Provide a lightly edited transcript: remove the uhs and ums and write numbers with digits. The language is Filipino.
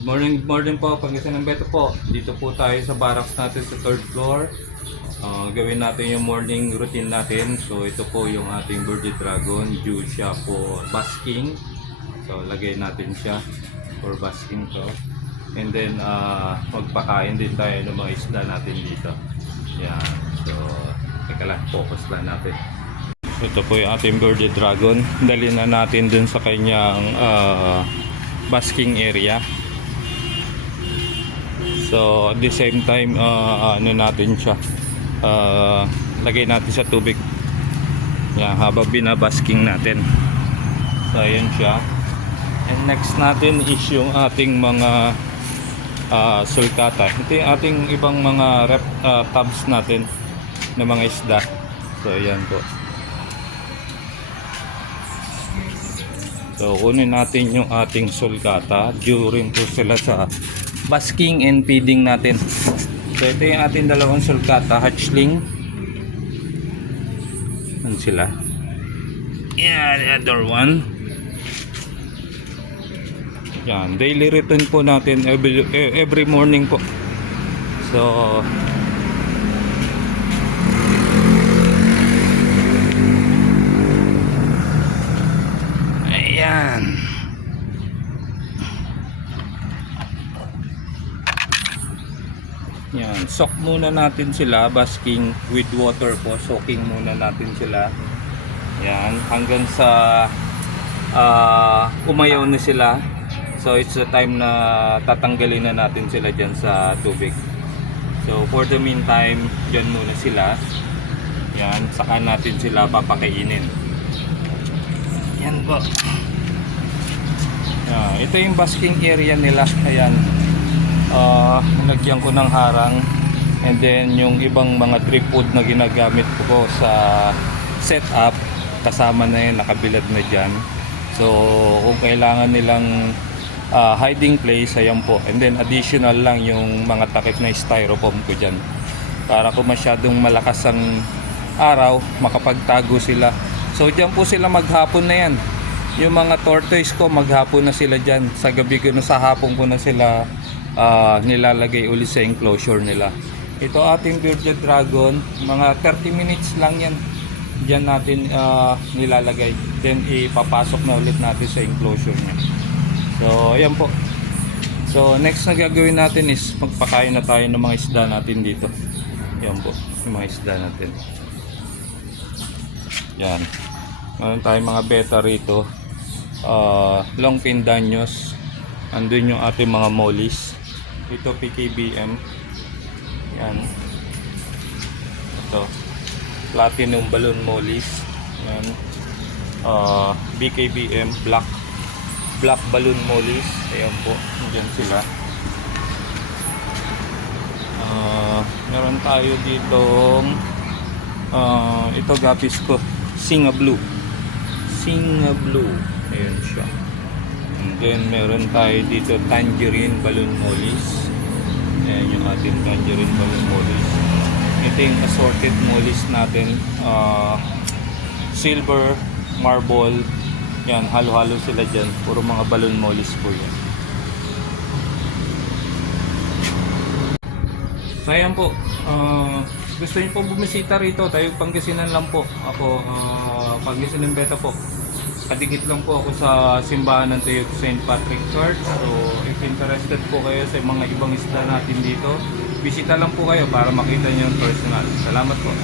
Morning, morning po, Pangasinan Beto po. Dito po tayo sa barracks natin sa third floor. Gawin natin yung morning routine natin. So ito po yung ating birdie dragon, due siya po basking. So lagay natin siya for basking to. And then magpakain din tayo ng mga isda natin dito. Yan. So teka lang, focus lang natin. Ito po yung ating birdie dragon. Dali na natin dun sa kanyang basking area. So at the same time ano natin siya, lagay natin sa tubig yan habang binabasking natin. So ayan siya. And next natin is yung ating mga sulcata. Ito yung ating ibang mga tubs natin na mga isda. So ayan po. So kunin natin yung ating sulcata. During po sila sa basking and feeding natin. So ito yung ating dalawang sulcata, hatchling. Ano sila? Yeah, the other one. Yan, daily routine po natin every morning po. So ayan. Yan, soak muna natin sila, basking with water po, soaking muna natin sila. Yan, hanggang sa umayaw na sila. So it's the time na tatanggalin na natin sila dyan sa tubig. So for the meantime, dyan muna sila. Yan, saka natin sila papakainin. Yan po. Yan, ito yung basking area nila. Ayan. Lagyan ko ng harang, and then yung ibang mga tripod na ginagamit ko sa setup kasama na yun, nakabilad na dyan. So kung kailangan nilang hiding place, ayan po. And then additional lang yung mga takip na styrofoam ko dyan para kung masyadong malakas ang araw, makapagtago sila. So dyan po sila maghapon na yan. Yung mga tortoise ko, maghapon na sila dyan. Sa gabi ko na, sa hapon ko na sila nilalagay ulit sa enclosure nila. Ito ating bearded dragon, mga 30 minutes lang yan diyan natin nilalagay, then ipapasok na ulit natin sa enclosure niya. So ayan po. So next na gagawin natin is magpakain na tayo ng mga isda natin dito. Ayan po yung mga isda natin. Yan, meron tayong mga beta rito, longfin danyos, andun yung ating mga mollies. Ito PKBM. Yan. Ito platinum balloon mollies. Yan. BKBM black balloon mollies. Ayan po. Diyan sila. Meron tayo ditong ito gapis ko. Singa blue. Ayan siya. And then meron tayo dito tangerine balloon mollies. Ayan yung ating tangerine balloon mollies. Ito yung assorted mollies natin. Silver, marble. Yan, halo-halo sila dyan. Puro mga balloon mollies po yan. So ayan po. Gusto niyo po bumisita rito, tayo Pangasinan lang po. Ako, Pangasinan Beta po. Kadikit lang po ako sa simbahan ng Tayog St. Patrick Church. So if interested po kayo sa mga ibang isda natin dito, bisita lang po kayo para makita nyo yung personal. Salamat po.